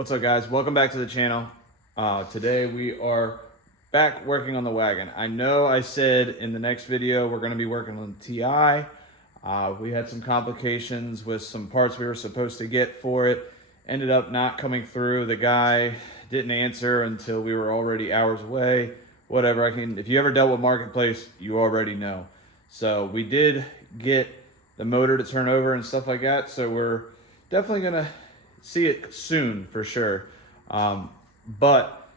What's up, guys? Welcome back to the channel. Today we are back working on the wagon. I know I said in the next video we're going to be working on the TI. We had some complications with some parts we were supposed to get for it. Ended up not coming through. The guy didn't answer until we were already hours away. Whatever. If you ever dealt with Marketplace, you already know. So we did get the motor to turn over and stuff like that. So we're definitely going to see it soon for sure. But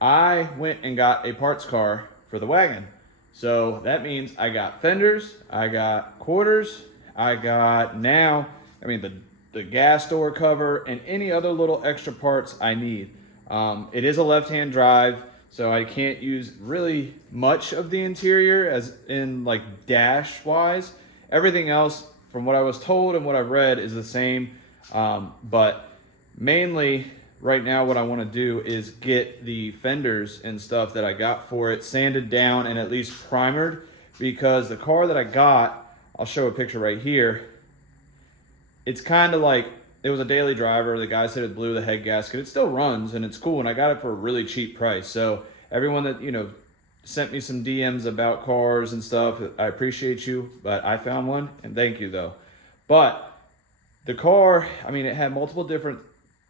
I went and got a parts car for the wagon. So that means I got fenders, I got quarters, I got the gas door cover and any other little extra parts I need. It is a left-hand drive, so I can't use really much of the interior as in like dash wise. Everything else from what I was told and what I've read is the same. But mainly right now what I want to do is get the fenders and stuff that I got for it sanded down and at least primered, because the car that I got, I'll show a picture right here. It's kind of like, it was a daily driver. The guy said it blew the head gasket. It still runs and it's cool, and I got it for a really cheap price. So everyone that, sent me some DMs about cars and stuff, I appreciate you, but I found one, and thank you though. But the car, it had multiple different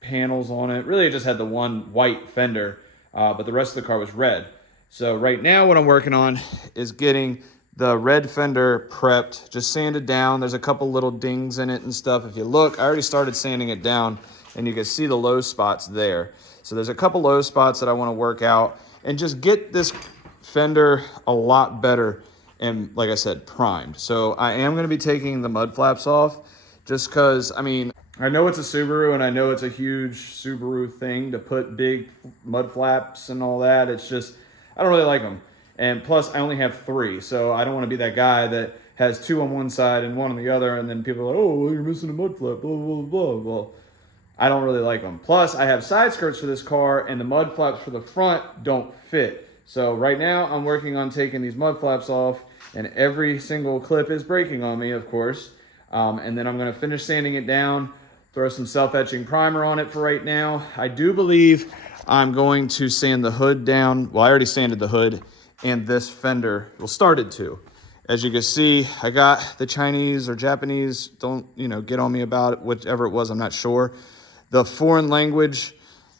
panels on it. Really, it just had the one white fender, but the rest of the car was red. So right now what I'm working on is getting the red fender prepped, just sanded down. There's a couple little dings in it and stuff. If you look, I already started sanding it down, and you can see the low spots there. So there's a couple low spots that I want to work out and just get this fender a lot better and, like I said, primed. So I am going to be taking the mud flaps off, just because, I know it's a Subaru and I know it's a huge Subaru thing to put big mud flaps and all that. It's just, I don't really like them. And plus, I only have 3, so I don't want to be that guy that has 2 on one side and 1 on the other, and then people are like, oh, well, you're missing a mud flap, blah, blah, blah, blah. I don't really like them. Plus, I have side skirts for this car, and the mud flaps for the front don't fit. So right now, I'm working on taking these mud flaps off, and every single clip is breaking on me, of course. And then I'm going to finish sanding it down, throw some self-etching primer on it for right now. I do believe I'm going to sand the hood down. Well, I already sanded the hood, and this fender, well, started to. As you can see, I got the Chinese or Japanese, don't, get on me about it, whichever it was, I'm not sure. The foreign language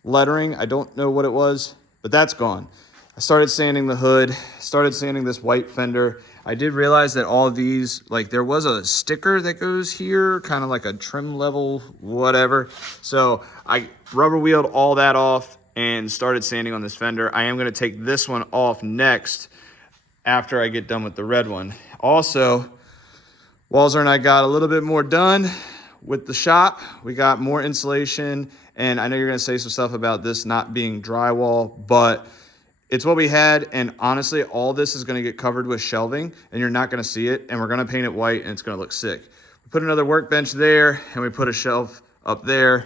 lettering, I don't know what it was, but that's gone. I started sanding the hood, started sanding this white fender. I did realize that all of these, like there was a sticker that goes here, kind of like a trim level, whatever. So I rubber wheeled all that off and started sanding on this fender. I am going to take this one off next after I get done with the red one. Also, Walzer and I got a little bit more done with the shop. We got more insulation, and I know you're going to say some stuff about this not being drywall, but it's what we had, and honestly, all this is going to get covered with shelving, and you're not going to see it, and we're going to paint it white, and it's going to look sick. We put another workbench there, and we put a shelf up there.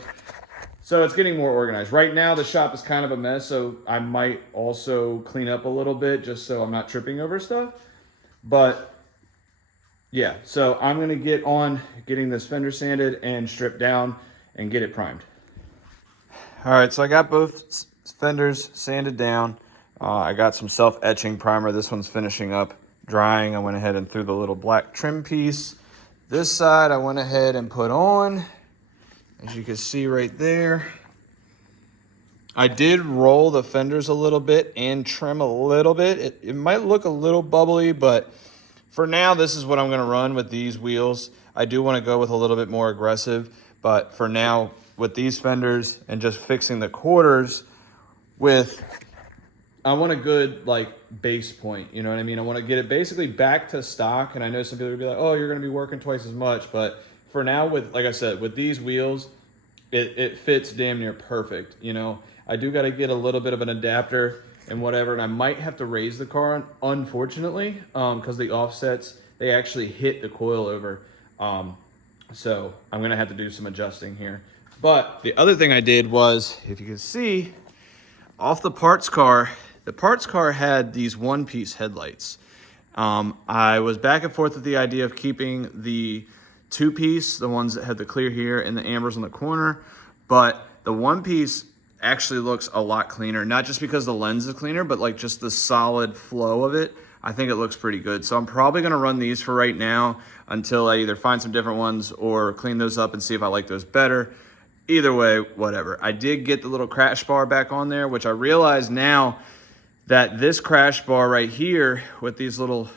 So it's getting more organized. Right now, the shop is kind of a mess, so I might also clean up a little bit just so I'm not tripping over stuff. But yeah, so I'm going to get on getting this fender sanded and stripped down and get it primed. All right, so I got both fenders sanded down. I got some self-etching primer. This one's finishing up drying. I went ahead and threw the little black trim piece. This side I went ahead and put on. As you can see right there, I did roll the fenders a little bit and trim a little bit. It might look a little bubbly, but for now, this is what I'm going to run with these wheels. I do want to go with a little bit more aggressive, but for now, with these fenders and just fixing the quarters I want a good base point, you know what I mean? I want to get it basically back to stock, and I know some people will be like, oh, you're going to be working twice as much, but for now, like I said, with these wheels, it fits damn near perfect, I do got to get a little bit of an adapter and whatever, and I might have to raise the car, unfortunately, because the offsets, they actually hit the coilover. So I'm going to have to do some adjusting here. But the other thing I did was, if you can see, off the parts car had these one-piece headlights. I was back and forth with the idea of keeping the 2-piece, the ones that had the clear here and the ambers on the corner, but The one piece actually looks a lot cleaner, not just because the lens is cleaner, but like just the solid flow of it. I think it looks pretty good. So I'm probably gonna run these for right now until I either find some different ones or clean those up and see if I like those better. Either way, whatever. I did get the little crash bar back on there, which I realize now that this crash bar right here with these little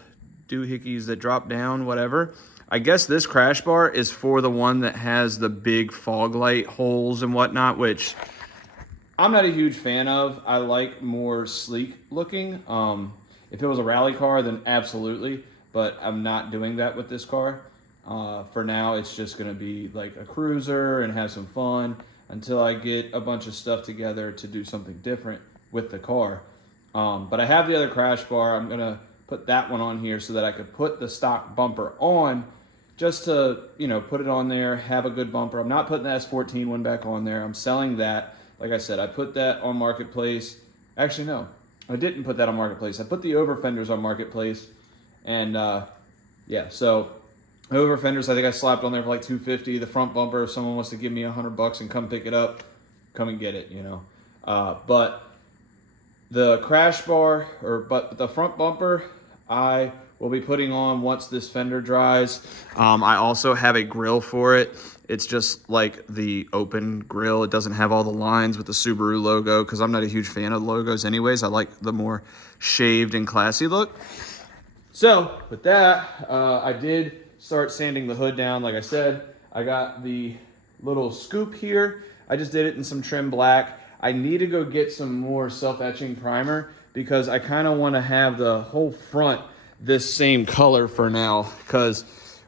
doohickeys that drop down, whatever, I guess this crash bar is for the one that has the big fog light holes and whatnot, which I'm not a huge fan of. I like more sleek looking. If it was a rally car, then absolutely, but I'm not doing that with this car. For now, it's just gonna be like a cruiser and have some fun until I get a bunch of stuff together to do something different with the car. But I have the other crash bar. I'm gonna put that one on here so that I could put the stock bumper on, just to, you know, put it on there, have a good bumper. I'm not putting the S14 one back on there. I'm selling that. Like I said, I put that on Marketplace. Actually, no, I didn't put that on Marketplace. I put the over fenders on Marketplace, and yeah, so over fenders, I think I slapped on there for like $250. The front bumper, if someone wants to give me $100 and come pick it up, come and get it, you know. But the crash bar, but the front bumper, I will be putting on once this fender dries. I also have a grill for it. It's just like the open grill. It doesn't have all the lines with the Subaru logo because I'm not a huge fan of logos anyways. I like the more shaved and classy look. So with that, I did start sanding the hood down. Like I said, I got the little scoop here. I just did it in some trim black. I need to go get some more self-etching primer because I kind of want to have the whole front this same color for now, because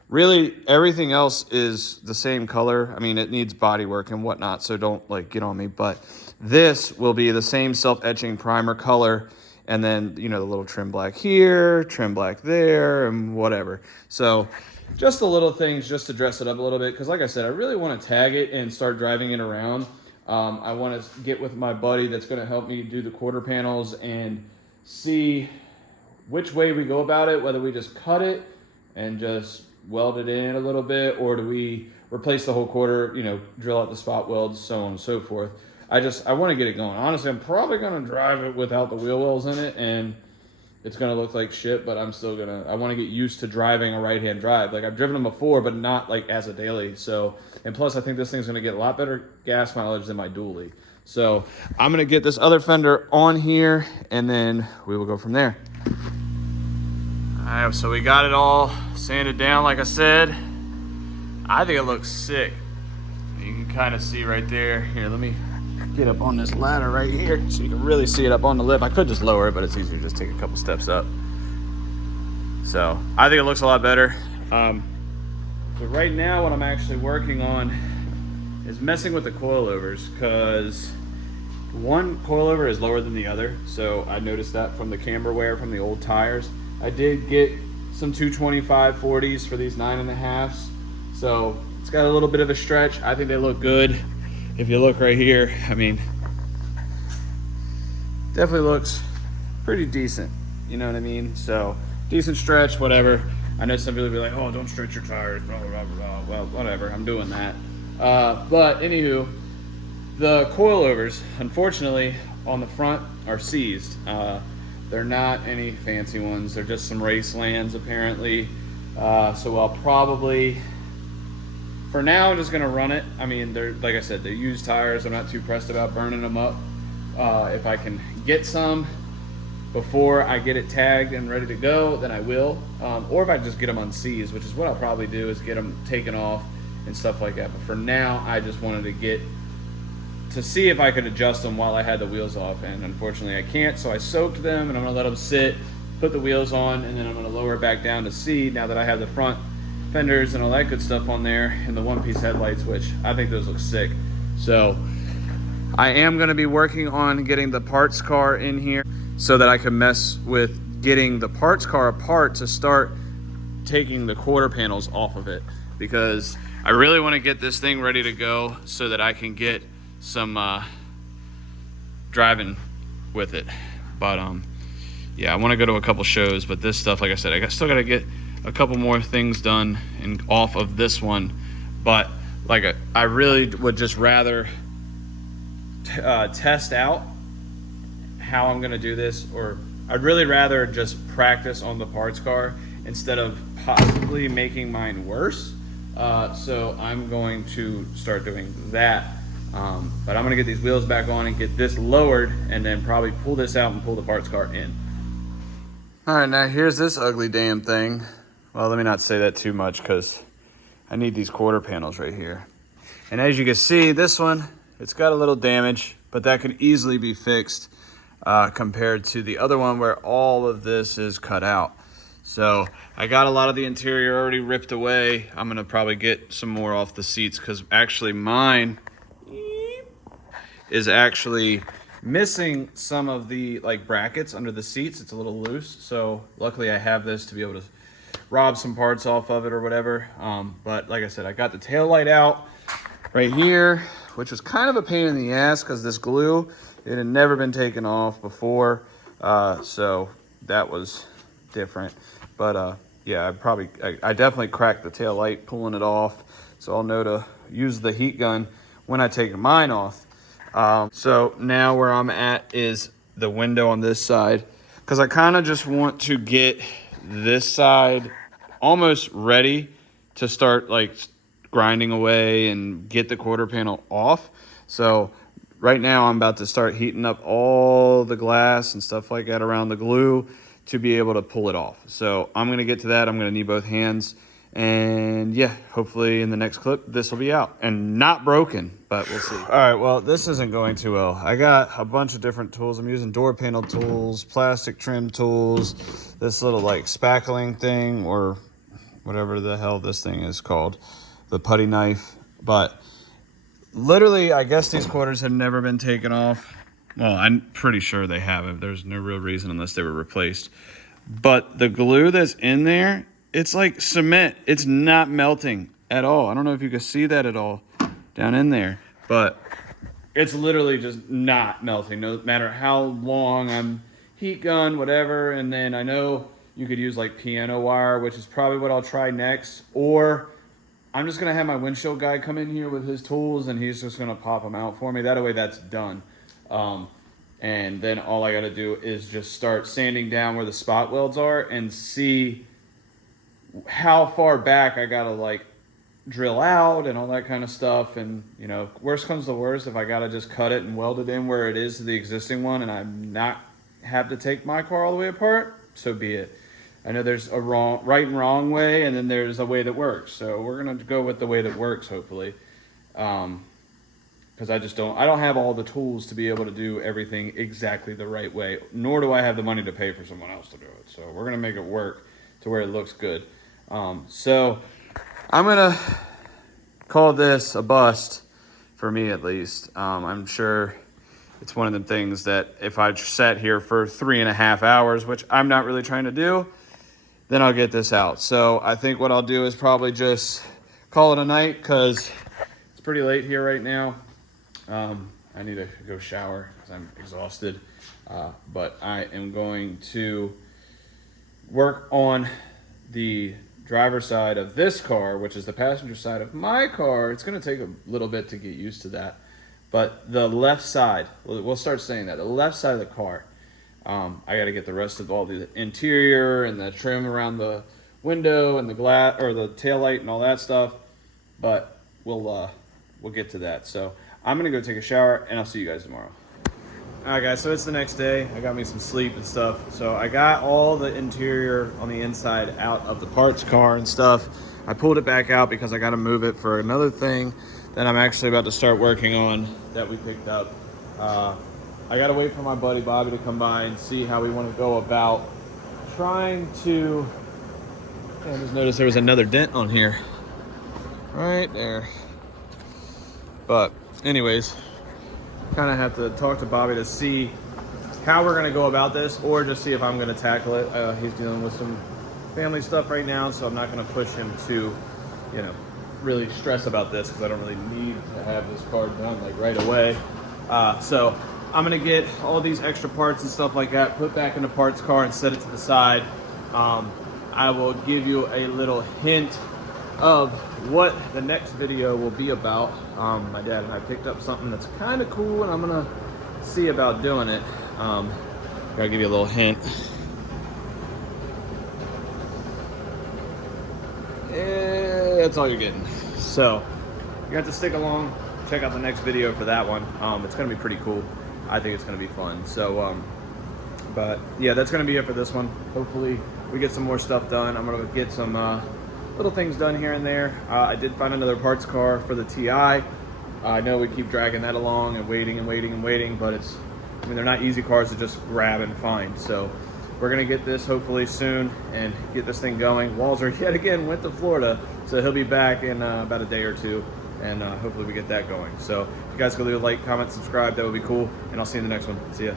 really everything else is the same color. I mean, it needs body work and whatnot, so don't like get on me, but this will be the same self-etching primer color. And then, you know, the little trim black here, trim black there, and whatever. So just the little things just to dress it up a little bit. Because like I said, I really want to tag it and start driving it around. I want to get with my buddy that's going to help me do the quarter panels and see which way we go about it. Whether we just cut it and just weld it in a little bit, or do we replace the whole quarter, you know, drill out the spot welds, so on and so forth. I want to get it going. Honestly, I'm probably going to drive it without the wheel wells in it, and it's going to look like shit, but I'm still going to, I want to get used to driving a right-hand drive. Like, I've driven them before, but not like as a daily. So, and plus I think this thing's going to get a lot better gas mileage than my dually. So I'm going to get this other fender on here, and then we will go from there. All right, so we got it all sanded down, like I said. I think it looks sick. You can kind of see right there. Here, let me get up on this ladder right here so you can really see it up on the lip. I could just lower it, but it's easier to just take a couple steps up. So I think it looks a lot better. But right now what I'm actually working on is messing with the coilovers, because one coilover is lower than the other. So I noticed that from the camber wear from the old tires. I did get some 225 40s for these 9.5s. So it's got a little bit of a stretch. I think they look good. If you look right here, I mean, definitely looks pretty decent. You know what I mean? So decent stretch, whatever. I know some people will be like, oh, don't stretch your tires, blah, blah, blah, blah. Well, whatever, I'm doing that. But anywho, the coilovers, unfortunately, on the front are seized. They're not any fancy ones. They're just some race lands, apparently. So I'll probably, for now, I'm just gonna run it. I mean, they're, like I said, they're used tires. I'm not too pressed about burning them up. If I can get some before I get it tagged and ready to go, then I will. Or if I just get them unseized, which is what I'll probably do, is get them taken off and stuff like that. But for now, I just wanted to see if I could adjust them while I had the wheels off, and unfortunately I can't. So I soaked them, and I'm gonna let them sit, put the wheels on, and then I'm gonna lower it back down to C now that I have the front fenders and all that good stuff on there, and the one-piece headlights, which I think those look sick. So I am going to be working on getting the parts car in here so that I can mess with getting the parts car apart to start taking the quarter panels off of it, because I really want to get this thing ready to go so that I can get some driving with it. But yeah, I want to go to a couple shows, but this stuff, like I said, I still got to get a couple more things done and off of this one. But like I really would just rather test out how I'm gonna do this, or I'd really rather just practice on the parts car instead of possibly making mine worse. So I'm going to start doing that. But I'm gonna get these wheels back on and get this lowered, and then probably pull this out and pull the parts car in. All right, now here's this ugly damn thing. Well, let me not say that too much because I need these quarter panels right here. And as you can see, this one, it's got a little damage, but that could easily be fixed compared to the other one where all of this is cut out. So I got a lot of the interior already ripped away. I'm gonna probably get some more off the seats because actually mine is actually missing some of the like brackets under the seats. It's a little loose. So luckily I have this to be able to rob some parts off of it or whatever. But like I said, I got the tail light out right here, which was kind of a pain in the ass because this glue, it had never been taken off before. So that was different. But yeah, I definitely cracked the tail light pulling it off. So I'll know to use the heat gun when I take mine off. So now where I'm at is the window on this side, because I kind of just want to get this side almost ready to start like grinding away and get the quarter panel off. So right now I'm about to start heating up all the glass and stuff like that around the glue to be able to pull it off. So I'm gonna get to that. I'm gonna need both hands. And yeah, hopefully in the next clip, this will be out and not broken, but we'll see. All right, well, this isn't going too well. I got a bunch of different tools. I'm using door panel tools, plastic trim tools, this little like spackling thing, or whatever the hell this thing is called, the putty knife. But literally, I guess these quarters have never been taken off. Well, I'm pretty sure they haven't. There's no real reason unless they were replaced. But the glue that's in there, it's like cement. It's not melting at all. I don't know if you can see that at all down in there, but it's literally just not melting, no matter how long I'm heat gun, whatever. And then I know you could use like piano wire, which is probably what I'll try next. Or I'm just gonna have my windshield guy come in here with his tools and he's just gonna pop them out for me. That way that's done. And then all I gotta do is just start sanding down where the spot welds are and see how far back I gotta like drill out and all that kind of stuff. And you know, worst comes to worst, if I gotta just cut it and weld it in where it is to the existing one and I'm not have to take my car all the way apart, so be it. I know there's a right and wrong way, and then there's a way that works. So we're gonna go with the way that works, hopefully. Because I don't have all the tools to be able to do everything exactly the right way, nor do I have the money to pay for someone else to do it. So we're gonna make it work to where it looks good. So I'm gonna call this a bust, for me at least. I'm sure it's one of the things that if I sat here for 3.5 hours, which I'm not really trying to do, then I'll get this out. So I think what I'll do is probably just call it a night because it's pretty late here right now. I need to go shower because I'm exhausted. But I am going to work on the driver's side of this car, which is the passenger side of my car. It's going to take a little bit to get used to that. But the left side, we'll start saying that, the left side of the car, I got to get the rest of all the interior and the trim around the window and the glass or the tail light and all that stuff. But we'll get to that. So I'm going to go take a shower and I'll see you guys tomorrow. All right, guys, so it's the next day. I got me some sleep and stuff. So I got all the interior on the inside out of the parts car and stuff. I pulled it back out because I got to move it for another thing that I'm actually about to start working on that we picked up. I got to wait for my buddy Bobby to come by and see how we want to go about trying to... I just noticed there was another dent on here. Right there. But anyways, kind of have to talk to Bobby to see how we're going to go about this, or just see if I'm going to tackle it. He's dealing with some family stuff right now, so I'm not going to push him to, you know, really stress about this because I don't really need to have this car done like right away. So I'm going to get all these extra parts and stuff like that put back in the parts car and set it to the side. I will give you a little hint of what the next video will be about. My dad and I picked up something that's kind of cool, and I'm gonna see about doing it. Gotta give you a little hint. That's all you're getting. So you have to stick along, check out the next video for that one. It's gonna be pretty cool. I think it's gonna be fun. So but yeah, that's gonna be it for this one. Hopefully we get some more stuff done. I'm gonna get some little things done here and there. I did find another parts car for the TI. I know we keep dragging that along and waiting and waiting and waiting, but I mean, they're not easy cars to just grab and find. So we're gonna get this hopefully soon and get this thing going. Walzer yet again went to Florida, so he'll be back in about a day or two, and hopefully we get that going. So if you guys could leave a like, comment, subscribe, that would be cool, and I'll see you in the next one. See ya.